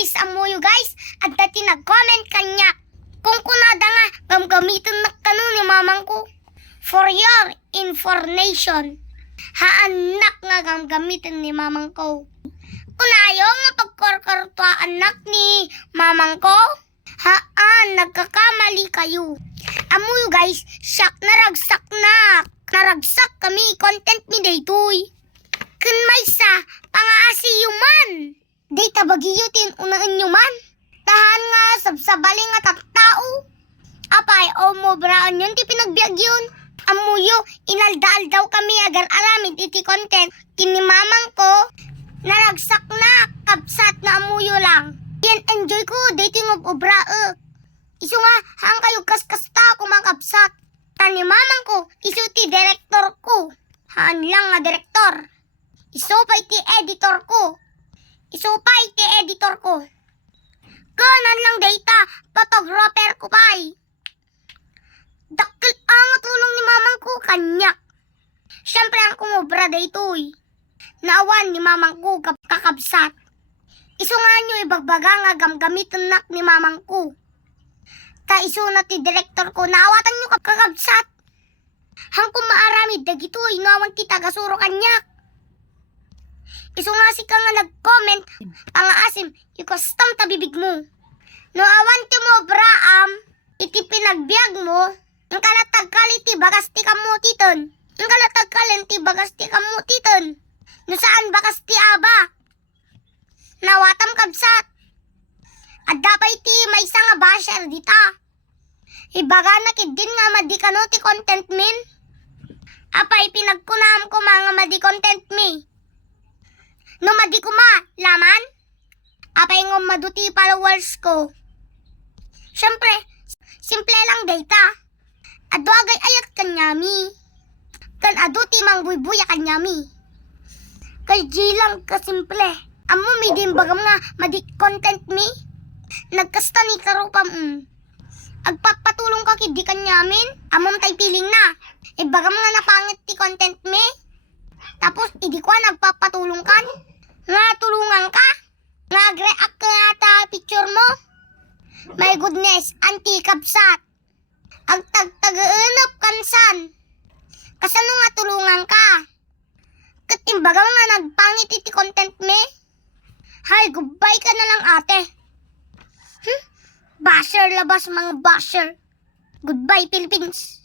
guys, amoyo guys, at dati nag-comment kanya. Kung kunada nga, gamgamitin na kanu ni mamang ko. For your information, haanak nga gamgamitin ni mamang ko. Kunayo nga pagkorkor to anak ni mamang ko. Haan, nagkakamali kayo. Amoy guys, sak naragsak na. Naragsak kami, content mi daytoy. Kun may. Di tabagiyutin unaan yuman. Tahan nga, sabsabali nga taktao. Apay, o mo braan yun, ti pinagbiag yun. Amuyo, inaldaal daw kami agar aramid iti content. Kinimamang ko, naragsak na, kapsat na amuyo lang. Yan, enjoy ko, dating of obra, eh. Iso nga, hang kayo kaskasta kumakapsat. Tanimamang ko, iso ti director ko. Haan lang nga director. Iso pa iti editor ko. Iso pa iti editor ko. Kanan lang data, photographer ko pa'y. Dakil ang tulong ni mamang ko, kanyak. Siyempre ang kumubra daytoy. Naawan ni mamang ko kakabsat. Iso nga nyo ibagbaga nga gamgamitan nak ni mamang ko. Ta iso na ti director ko, naawatan nyo kakabsat. Hang kung maarami dagitoy, nawan ti tagasuro kanyak. Iso nga si ka nga nag-comment, pangaasim, ikostam tabibig mo. No awan ti mo braam, iti pinagbiag mo, ang kalatag kaliti bagas ti kamutiton. Ang kalatag kalenti bagas ti kamutiton. No saan bagas ti aba? Nawatam kabsat. At dapat ti may isa nga basher dita. Ibaga na kid din nga madi kano ti content min. Apay pinagkunam ko mga madi content mi. No madi ko ma, laman? Apay ngom maduti followers ko. Siyempre, simple lang data. Ado agay ayat kanyami. Kan ado ti mangbuybuya kanyami. Kay G lang kasimple. Amo mi din bagam nga madi content mi. Nagkasta ni karupam mm. Agpapatulong ka kid di kanyamin. Amom tay piling na. E bagam nga napangit ti content mi. Tapos idi ko nagpapatulong kan. Nga tulungan ka. Nga react ka ata picture mo. My goodness, anti kapsat. Ang tagtagaanap kansan. Kasano nga tulungan ka? Katimbaga nga nagpangit iti content me. Hay, goodbye ka na lang ate. Hmm? Basher labas mga basher. Goodbye Philippines.